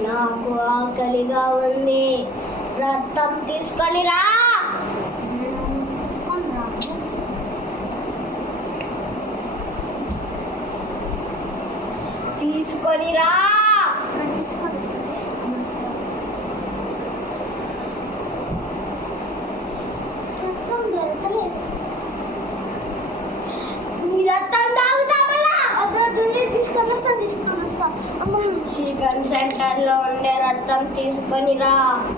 నాకు ఆకలిగా ఉంది, రక్తం తీసుకొని రా. తీసుకొని రా. రక్తం దొరకలేదు. నీ రక్తం తాగుతా మళ్ళా. తీసుకొని వస్తా. అమ్మ, చికెన్ సెంటర్లో ఉండే రక్తం తీసుకొని రా.